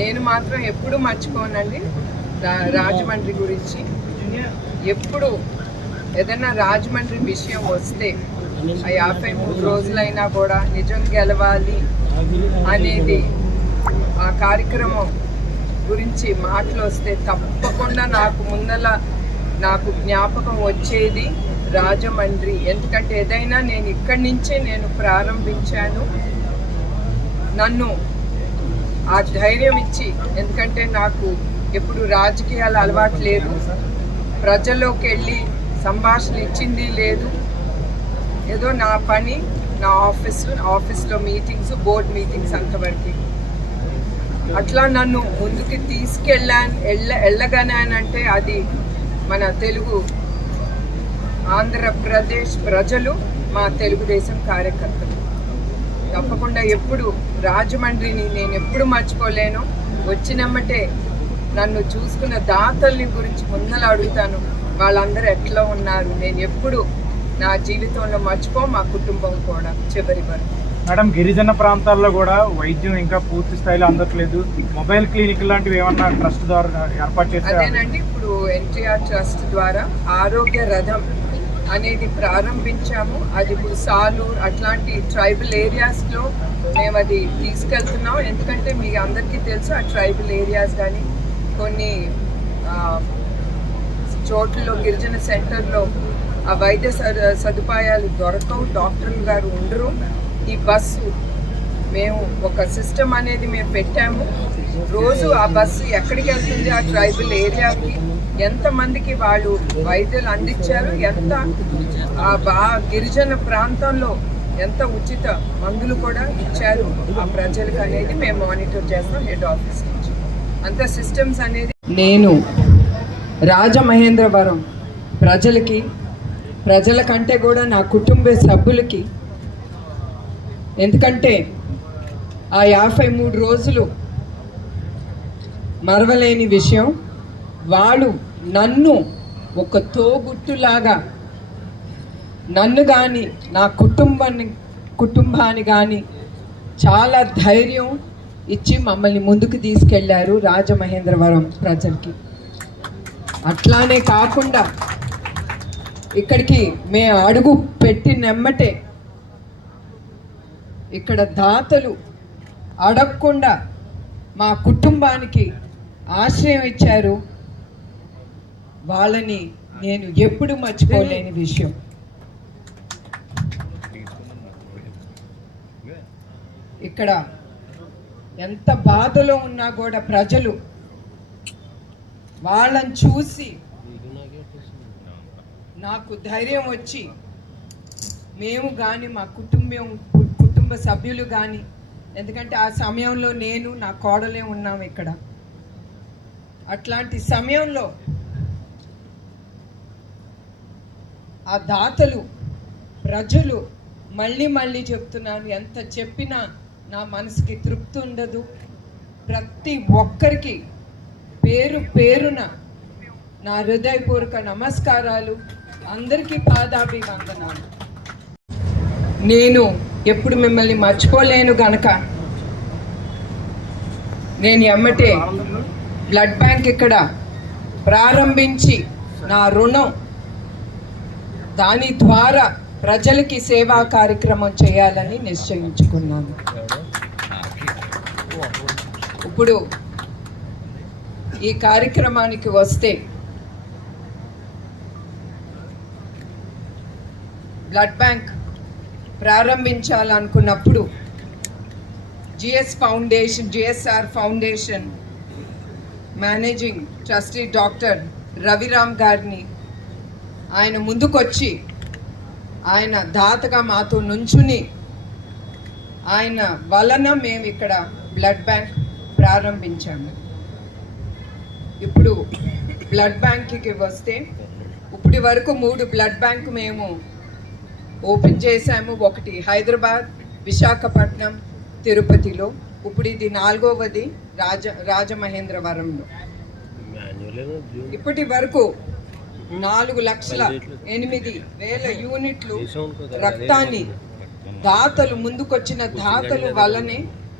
నేను మాత్రం ఎప్పుడు మర్చిపోనండి రాజమండ్రి గురించి. ఎప్పుడు ఏదైనా రాజమండ్రి విషయం వస్తే ఆ 53 రోజులైనా కూడా నిజం గెలవాలి అనేది ఆ కార్యక్రమం గురించి మాటలు వస్తే తప్పకుండా నాకు జ్ఞాపకం వచ్చేది రాజమండ్రి. ఎందుకంటే ఏదైనా నేను ఇక్కడి నుంచే నేను ప్రారంభించాను. నన్ను ఆ ధైర్యం ఇచ్చి, ఎందుకంటే నాకు ఎప్పుడు రాజకీయాలు అలవాటు లేదు, ప్రజల్లోకి వెళ్ళి సంభాషణ ఇచ్చింది లేదు. ఏదో నా పని, నా ఆఫీస్లో మీటింగ్స్, బోర్డ్ మీటింగ్స్ అంతవరకు. అట్లా నన్ను ముందుకు వెళ్ళగానంటే అది మన తెలుగు ఆంధ్రప్రదేశ్ ప్రజలు, మా తెలుగుదేశం కార్యకర్తలు. తప్పకుండా ఎప్పుడు రాజమండ్రిని నేను ఎప్పుడు మర్చిపోలేను. వచ్చినమ్మటే నన్ను చూసుకున్న దాతల్ని గురించి ముందర అడుగుతాను, వాళ్ళందరూ ఎట్లా ఉన్నారు. నేను ఎప్పుడు నా జీవితంలో మా కుటుంబం కూడా చివరి వరకు. మేడం, గిరిజన ప్రాంతాల్లో కూడా వైద్యం ఇంకా పూర్తి స్థాయిలో అందట్లేదు. మొబైల్ క్లినిక్ లాంటివి ఏమన్నా ట్రస్ట్ ద్వారా ఏర్పాటు చేస్తారు? అదేనండి, ఇప్పుడు ఎన్టీఆర్ ట్రస్ట్ ద్వారా ఆరోగ్య రథం అనేది ప్రారంభించాము. అది ఇప్పుడు సాలూర్ అట్లాంటి ట్రైబల్ ఏరియాస్లో మేము అది తీసుకెళ్తున్నాం. ఎందుకంటే మీకు అందరికీ తెలుసు, ఆ ట్రైబల్ ఏరియాస్ కానీ కొన్ని చోట్లలో గిరిజన సెంటర్లో ఆ వైద్య సదుపాయాలు దొరకవు, డాక్టర్లు గారు ఉండరు. ఈ బస్సు మేము ఒక సిస్టమ్ అనేది మేము పెట్టాము. రోజు ఆ బస్సు ఎక్కడికి వెళ్తుంది, ఆ ట్రైబల్ ఏరియాకి ఎంతమందికి వాళ్ళు వైద్యులు అందించారు, ఎంత గిరిజన ప్రాంతంలో ఎంత ఉచిత మందులు కూడా ఇచ్చారు ఆ ప్రజలకు అనేది మేము మానిటర్ చేస్తాం హెడ్ ఆఫీస్ నుంచి. అంత సిస్టమ్స్ అనేది నేను రాజమహేంద్రవరం ప్రజల కంటే కూడా నా కుటుంబ సభ్యులకి, ఎందుకంటే ఆ 53 రోజులు మరవలేని విషయం. వాళ్ళు నన్ను ఒక తోబుట్టులాగా నన్ను కానీ నా కుటుంబాన్ని కానీ చాలా ధైర్యం ఇచ్చి మమ్మల్ని ముందుకు తీసుకెళ్లారు రాజమహేంద్రవరం ప్రజలకి. అట్లానే కాకుండా ఇక్కడికి మేము అడుగు పెట్టినెమ్మటే ఇక్కడ దాతలు అడగకుండా మా కుటుంబానికి ఆశ్రయం ఇచ్చారు. వాళ్ళని నేను ఎప్పుడు మర్చిపోలేని విషయం. ఇక్కడ ఎంత బాధలో ఉన్నా కూడా ప్రజలు వాళ్ళని చూసి నాకు ధైర్యం వచ్చి, మేము కానీ మా కుటుంబ సభ్యులు కానీ, ఎందుకంటే ఆ సమయంలో నేను నా కోడలే ఉన్నాం ఇక్కడ. అట్లాంటి సమయంలో ఆ దాతలు ప్రజలు మళ్ళీ చెప్తున్నాను, ఎంత చెప్పినా నా మనసుకి తృప్తి ఉండదు. ప్రతి ఒక్కరికి పేరున నా హృదయపూర్వక నమస్కారాలు, అందరికీ పాదాభివందనాలు. నేను ఎప్పుడు మిమ్మల్ని మర్చిపోలేను గనక నేను ఎమ్మటే బ్లడ్ బ్యాంక్ ఇక్కడ ప్రారంభించి నా రుణం, దాని ద్వారా ప్రజలకి సేవా కార్యక్రమం చేయాలని నిశ్చయించుకున్నాను. ఇప్పుడు ఈ కార్యక్రమానికి వస్తే బ్లడ్ బ్యాంక్ ప్రారంభించాలనుకున్నప్పుడు GSR foundation managing trustee doctor Raviram గారిని ఆయన ముందుకొచ్చి ఆయన దాతగా మాతో నుంచుని ఆయన వలన మేము ఇక్కడ బ్లడ్ బ్యాంక్ ప్రారంభించాము. ఇప్పుడు బ్లడ్ బ్యాంక్కి వస్తే ఇప్పటి వరకు 3 బ్లడ్ బ్యాంక్ మేము ఓపెన్ చేశాము. ఒకటి హైదరాబాద్, విశాఖపట్నం, తిరుపతిలో. ఇప్పుడు ఇది 4వది రాజమహేంద్రవరంలో. ఇప్పటి వరకు 4,08,000 యూనిట్లు రక్తాన్ని దాతలు ముందుకొచ్చిన దాతలు వల్లనే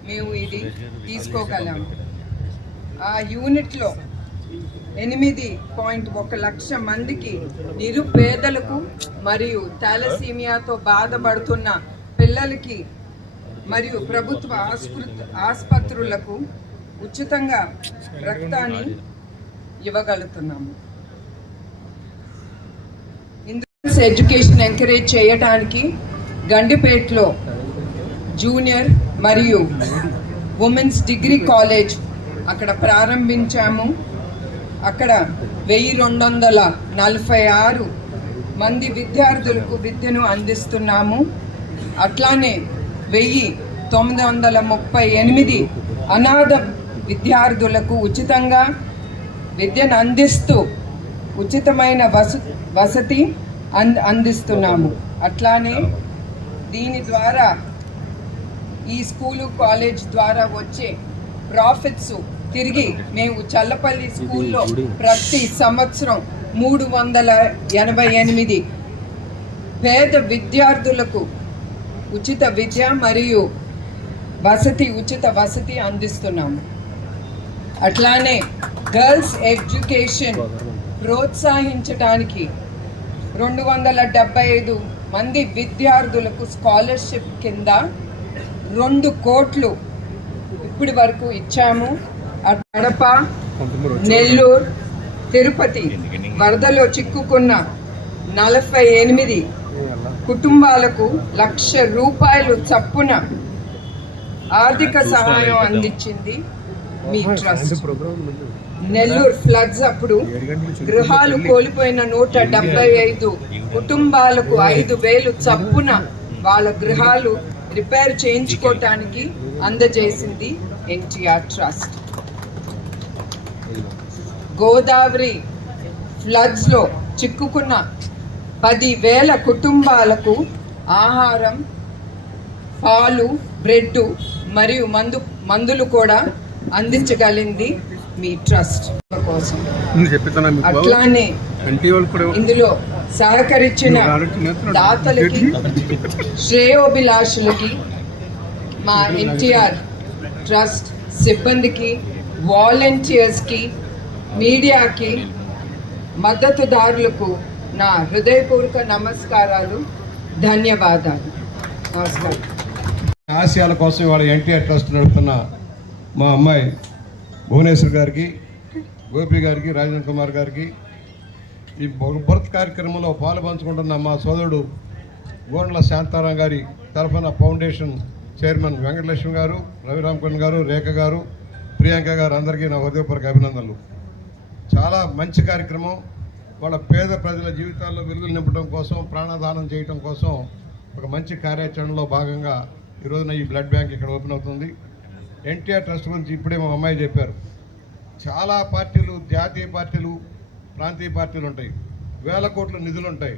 మేము ఇది తీసుకోగలం. ఆ యూనిట్లో 8.1 లక్ష మందికి నిరుపేదలకు మరియు థాలసీమియాతో బాధపడుతున్న పిల్లలకి మరియు ప్రభుత్వ ఆసుపత్రులకు ఉచితంగా రక్తాన్ని ఇవ్వగలుగుతున్నాము. ఇందులో ఎడ్యుకేషన్ ఎంకరేజ్ చేయడానికి గండిపేటలో జూనియర్ మరియు ఉమెన్స్ డిగ్రీ కాలేజ్ అక్కడ ప్రారంభించాము. అక్కడ 1246 మంది విద్యార్థులకు విద్యను అందిస్తున్నాము. అట్లానే 1938 అనాథ విద్యార్థులకు ఉచితంగా విద్యను అందిస్తూ ఉచితమైన వసతి అందిస్తున్నాము. అట్లానే దీని ద్వారా ఈ స్కూలు కాలేజ్ ద్వారా వచ్చే ప్రాఫిట్స్ తిరిగి మేము చల్లపల్లి స్కూల్లో ప్రతి సంవత్సరం 388 పేద విద్యార్థులకు ఉచిత విద్య మరియు ఉచిత వసతి అందిస్తున్నాము. అట్లానే గర్ల్స్ ఎడ్యుకేషన్ ప్రోత్సహించడానికి 275 మంది విద్యార్థులకు స్కాలర్షిప్ కింద 2 కోట్లు ఇప్పటి వరకు ఇచ్చాము. కడప, నెల్లూరు, తిరుపతి వరదలో చిక్కుకున్న 48 కుటుంబాలకు ₹1,00,000 చప్పున ఆర్థిక సహాయం అందించింది మీ ట్రస్ట్. నెల్లూరు ఫ్లడ్స్ అప్పుడు గృహాలు కోల్పోయిన 175 కుటుంబాలకు 5,000 చప్పున వాళ్ళ గృహాలు రిపేర్ చేయించుకోవటానికి అందజేసింది ఎన్టీఆర్ ట్రస్ట్. గోదావరి ఫ్లడ్స్లో చిక్కుకున్న 10,000 కుటుంబాలకు ఆహారం, పాలు, బ్రెడ్ మరియు మందులు కూడా అందించగలిగింది మీ ట్రస్ట్ కోసం. అట్లానే ఇందులో సహకరించిన దాతలకి, శ్రేయోభిలాషులకి, మా ఎన్టీఆర్ ట్రస్ట్ సిబ్బందికి, వాలంటీర్స్కి, మీడియాకి, మద్దతుదారులకు నా హృదయపూర్వక నమస్కారాలు, ధన్యవాదాలు. నమస్కారం. ఆశయాల కోసం ఇవాళ ఎన్టీఆర్ ట్రస్ట్ నడుపుతున్న మా అమ్మాయి భువనేశ్వర్ గారికి, గోపి గారికి, రాజేంద్ర కుమార్ గారికి, ఈ భరత్ కార్యక్రమంలో పాలు పంచుకుంటున్న మా సోదరుడు గోండ్ల శాంతారాం గారి తరఫున ఫౌండేషన్ చైర్మన్ వెంకటలక్ష్మి గారు, రవిరామకృష్ణ గారు, రేఖ గారు, ప్రియాంక గారు, అందరికీ నా హృదయపూర్వక అభినందనలు. చాలా మంచి కార్యక్రమం. వాళ్ళ పేద ప్రజల జీవితాల్లో వెలుగులు నింపడం కోసం, ప్రాణదానం చేయడం కోసం ఒక మంచి కార్యాచరణలో భాగంగా ఈరోజున ఈ బ్లడ్ బ్యాంక్ ఇక్కడ ఓపెన్ అవుతుంది. ఎన్టీఆర్ ట్రస్ట్ గురించి ఇప్పుడే మా అమ్మాయి చెప్పారు. చాలా పార్టీలు, జాతీయ పార్టీలు, ప్రాంతీయ పార్టీలు ఉంటాయి, 1,000 కోట్ల నిధులు ఉంటాయి.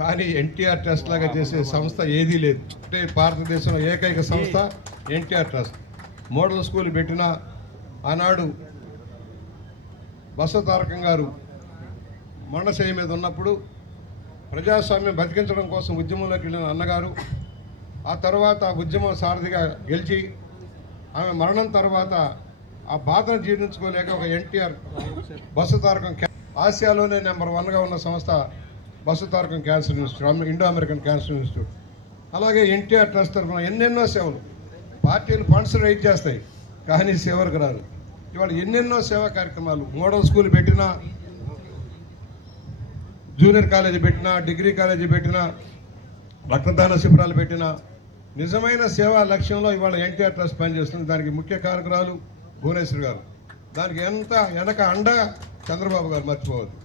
కానీ ఎన్టీఆర్ ట్రస్ట్ లాగా చేసే సంస్థ ఏదీ లేదు. అంటే భారతదేశంలో ఏకైక సంస్థ ఎన్టీఆర్ ట్రస్ట్. మోడల్ స్కూల్ పెట్టిన ఆనాడు బసవతారకం గారు మరణశయ్య మీద ఉన్నప్పుడు ప్రజాస్వామ్యం బతికించడం కోసం ఉద్యమంలోకి వెళ్ళిన అన్నగారు, ఆ తర్వాత ఉద్యమం సారథిగా గెలిచి ఆమె మరణం తర్వాత ఆ బాధను జీర్ణించుకోలేక ఒక ఎన్టీఆర్ బసవతారకం ఆసియాలోనే నెంబర్ 1గా ఉన్న సంస్థ Basavatarakam cancer institute, Indo American cancer institute. అలాగే ఎన్టీఆర్ ట్రస్ట్ తరఫున ఎన్నెన్నో సేవలు. పార్టీలు ఫండ్స్ రైజ్ చేస్తాయి కానీ సేవలకు రాదు. ఇవాళ ఎన్నెన్నో సేవా కార్యక్రమాలు, మోడల్ స్కూల్ పెట్టినా, జూనియర్ కాలేజీ పెట్టినా, డిగ్రీ కాలేజీ పెట్టినా, రక్తదాన శిబిరాలు పెట్టినా, నిజమైన సేవా లక్ష్యంలో ఇవాళ ఎన్టీఆర్ ట్రస్ట్ పనిచేస్తుంది. దానికి ముఖ్య కారకురాలు భువనేశ్వర్ గారు. దానికి ఎంత వెనక అండ చంద్రబాబు గారు, మర్చిపోవద్దు.